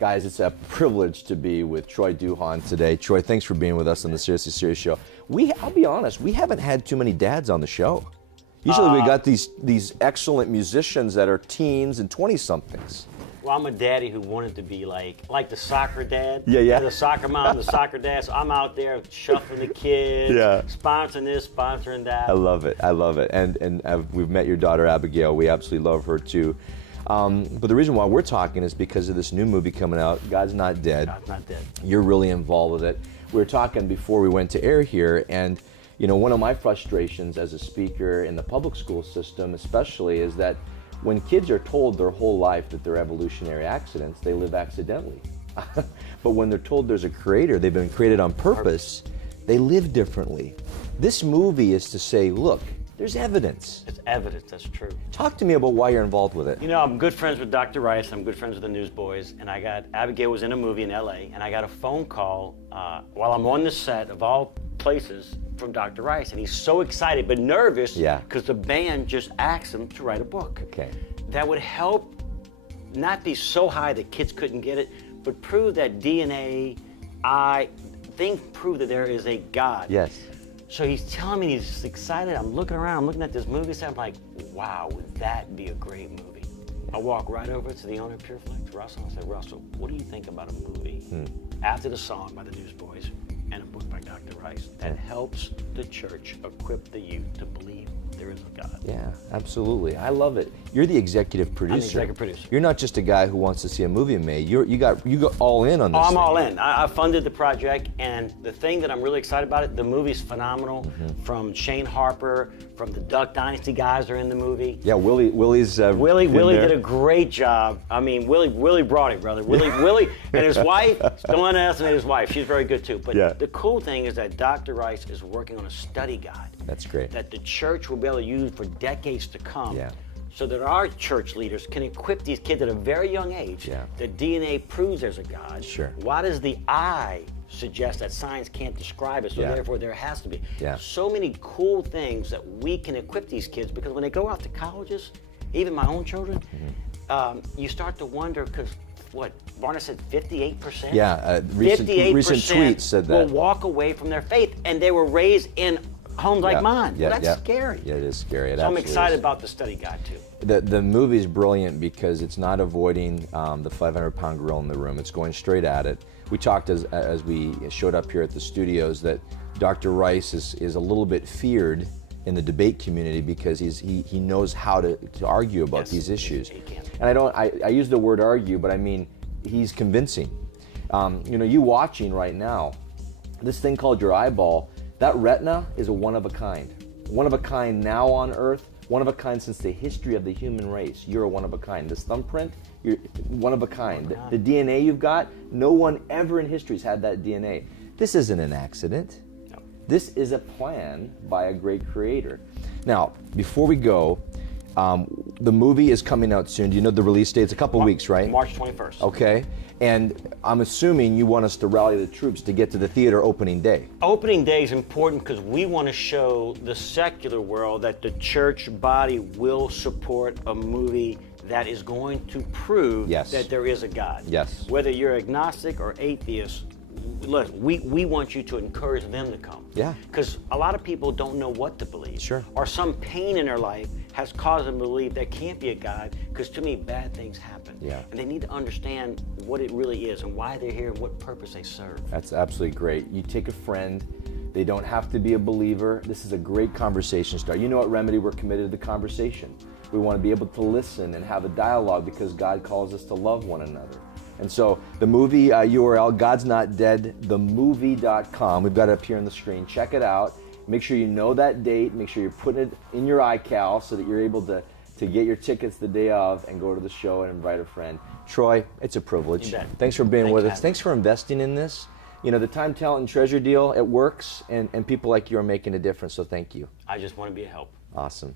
Guys, it's a privilege to be with Troy Duhon today. Troy, thanks for being with us on the Seriously Serious Show. I'll be honest, we haven't had too many dads on the show. Usually we got these excellent musicians that are teens and 20-somethings. Well, I'm a daddy who wanted to be like the soccer dad. Yeah. The soccer mom, the soccer dad. So I'm out there shuffling the kids, sponsoring this, sponsoring that. I love it. And we've met your daughter, Abigail. We absolutely love her, too. But the reason why we're talking is because of this new movie coming out, God's Not Dead. God's Not Dead. You're really involved with it. We were talking before we went to air here, and you know, one of my frustrations as a speaker in the public school system especially is that when kids are told their whole life that they're evolutionary accidents, they live accidentally. But when they're told there's a creator, they've been created on purpose, they live differently. This movie is to say, look, there's evidence. It's evidence, that's true. Talk to me about why you're involved with it. You know, I'm good friends with Dr. Rice, I'm good friends with the Newsboys, and Abigail was in a movie in LA, and I got a phone call while I'm on the set of all places from Dr. Rice, and he's so excited but nervous because the band just asked him to write a book. Okay. That would help not be so high that kids couldn't get it, but prove that DNA, prove that there is a God. Yes. So he's telling me he's excited. I'm looking around, I'm looking at this movie set. I'm like, wow, would that be a great movie? I walk right over to the owner of PureFlex, Russell. I said, Russell, what do you think about a movie after the song by the Newsboys and a book by Dr. Rice that helps the church equip the youth to believe there is a God? Yeah, absolutely. I love it. You're the executive producer. I'm the executive producer. You're not just a guy who wants to see a movie made. You got all in on this. I'm all in. I funded the project, and the thing that I'm really excited about it, the movie's phenomenal. From Shane Harper, from the Duck Dynasty guys are in the movie. Yeah, Willie's Willie did a great job. I mean, Willie brought it, brother. Willie and his wife, don't underestimate his wife. She's very good too. But the cool thing is that Dr. Rice is working on a study guide. That's great. That the church will be able to use for decades to come. Yeah. So that our church leaders can equip these kids at a very young age that DNA proves there's a God. Sure. Why does the eye suggest that science can't describe it, so therefore there has to be? So many cool things that we can equip these kids, because when they go out to colleges, even my own children, you start to wonder, because what, Varner said 58%? Yeah, recent tweets said that. Will walk away from their faith, and they were raised in homes like mine. Well, that's scary. Yeah, it is scary. So I'm excited about the study guide too. The movie's brilliant because it's not avoiding the 500-pound gorilla in the room. It's going straight at it. We talked as we showed up here at the studios that Dr. Rice is a little bit feared in the debate community because he knows how to argue about these issues. And I use the word argue, but I mean he's convincing. You know, you watching right now, this thing called your eyeball. That retina is a one of a kind. One of a kind now on Earth, one of a kind since the history of the human race. You're a one of a kind. This thumbprint, you're one of a kind. The DNA you've got, no one ever in history has had that DNA. This isn't an accident. No. This is a plan by a great creator. Now, before we go, the movie is coming out soon. Do you know the release date? It's a couple weeks, right? March 21st. Okay. And I'm assuming you want us to rally the troops to get to the theater opening day. Opening day is important because we want to show the secular world that the church body will support a movie that is going to prove that there is a God. Yes. Whether you're agnostic or atheist, look, we want you to encourage them to come. Yeah. Because a lot of people don't know what to believe. Sure. Or some pain in their life has caused them to believe there can't be a God because too many bad things happen. Yeah. And they need to understand what it really is and why they're here and what purpose they serve. That's absolutely great. You take a friend. They don't have to be a believer. This is a great conversation start. You know at Remedy, we're committed to the conversation. We want to be able to listen and have a dialogue because God calls us to love one another. And so the movie URL, God's Not Dead, themovie.com. We've got it up here on the screen. Check it out. Make sure you know that date. Make sure you're putting it in your iCal so that you're able to get your tickets the day of and go to the show and invite a friend. Troy, it's a privilege. You bet. Thanks for being with us. Adam. Thanks for investing in this. You know, the time, talent, and treasure deal, it works, and people like you are making a difference, so thank you. I just want to be a help. Awesome.